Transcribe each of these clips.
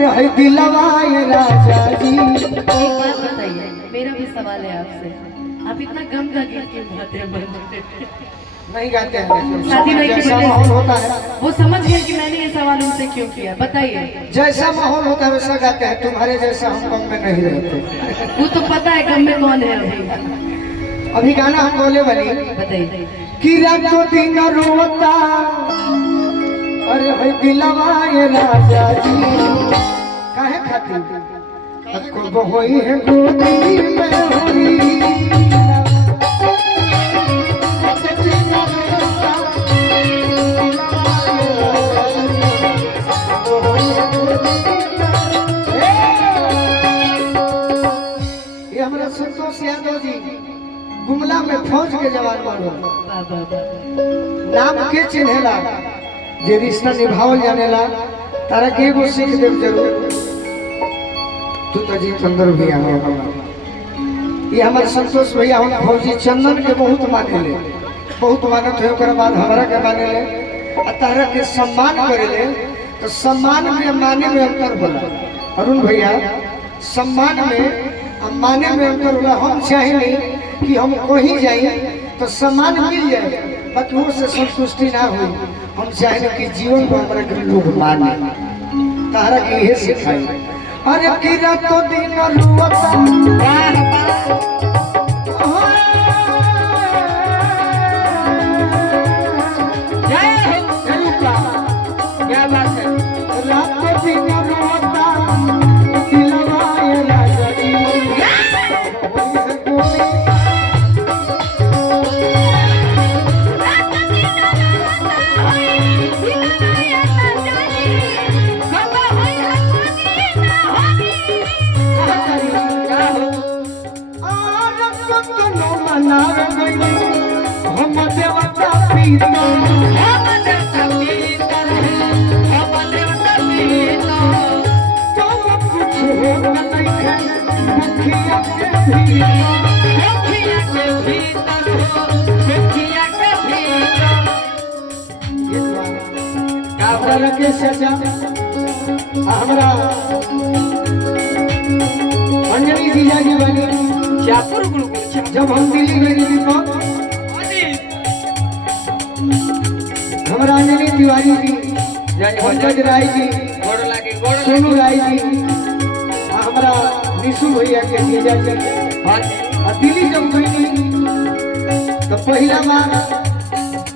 अरे है दिलवा ये राजा जी। एक बात बताइए, मेरा भी सवाल है आपसे, आप इतना गम का गीत क्यों गाते हैं? नहीं गाते हैं, शादी नहीं की जैसा माहौल होता है वो समझ गए कि मैंने ये सवाल उनसे क्यों किया, बताइए। जैसा माहौल होता है वैसा गाते हैं, तुम्हारे जैसा हम गम में नहीं रहते। वो तो पता है गम में कौन है अभी। अभी गाना हम बोले बनी, बताइए। कि रातों दिन रोता अरे है दिलवा ये राजा जी। काहे खातिर को होई है गोदी में होई। ये हमारा संतोष यादव जी गुमला में फौज के जवान बनो, नाम के चिन्हेला जे रिश्ता निभावल जानेला, तारा के एगो सीख देव जरूर। तू तो जी चंद्र भैया हो, ये हमारे संतोष भैया हम फौजी चंदन के बहुत माने ले, बहुत मानत है। ओकर बाद हमरा के माने ले, तारा के सम्मान करे ले। तो सम्मान में माने में अंतर होला अरुण भैया, सम्मान में माने में अंतर होला। हम चाहेंगे कि हम कहीं जाए तो सम्मान मिल जाए, बाकी वो से संतुष्टि ना हुई। हम चाहेंगे कि जीवन में हमारे के लोग माने, तारा के ये सिखाई। अरे की रातों दिन रुआता क्या बात है, रातों दिन रुआता दिलवा ये राजा जी। हमारा अंजलि जीजा जी बनी, जब हम दिल्ली गए थी तो हमारा अंजलि तिवारी जी, पंकज राय जी, सोनू राय जी, हमारा निशु भैया के जीजा जी दिल्ली जब गई तो पहला बार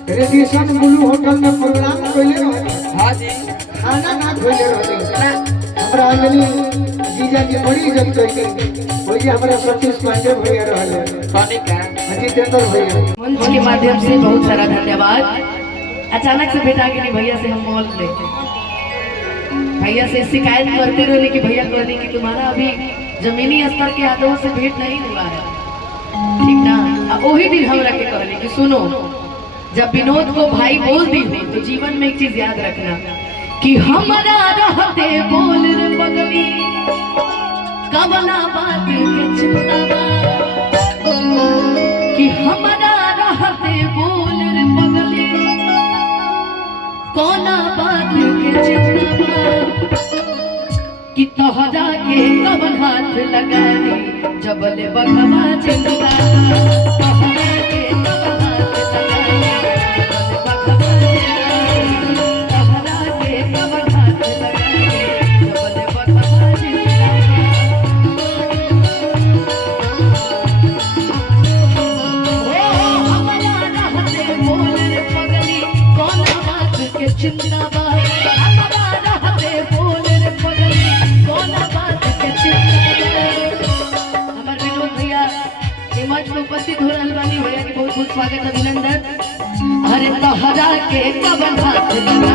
रेडिएशन ब्लू होटल में प्रोग्राम कैले रहे, खाना ना खोले रहे। हमारा अंजलि जीजा जी बड़ी इज्जत कैली, वही हमारा सतीश पांडे भैया रहे, जितेंद्र भैया। मंच के माध्यम से बहुत सारा धन्यवाद। अचानक से बेटा के नहीं, भैया से हम मॉल ले, भैया से शिकायत करते रहे कि भैया कहने कि तुम्हारा अभी जमीनी स्तर के आदमी से भेंट नहीं हुआ है, ठीक ना। अब वही दिन हमरा के कहने कि सुनो, जब विनोद को भाई बोल दी हो तो जीवन में एक चीज याद रखना कि हमारा रहते बोल रे बगली कवना बात के चिंता बा, कि हमारा रहते बोल रे बगली कोना बात के चिंता बा, कि तोहरा के कवन हाथ लगा दे जबले बगवा चिंता, तोहरा के कवन हाथ लगा दे उपस्थित हो रहल बानी, भैया के बहुत बहुत स्वागत अभिनंदन। अरे तोहरा के कवन हाथ लगा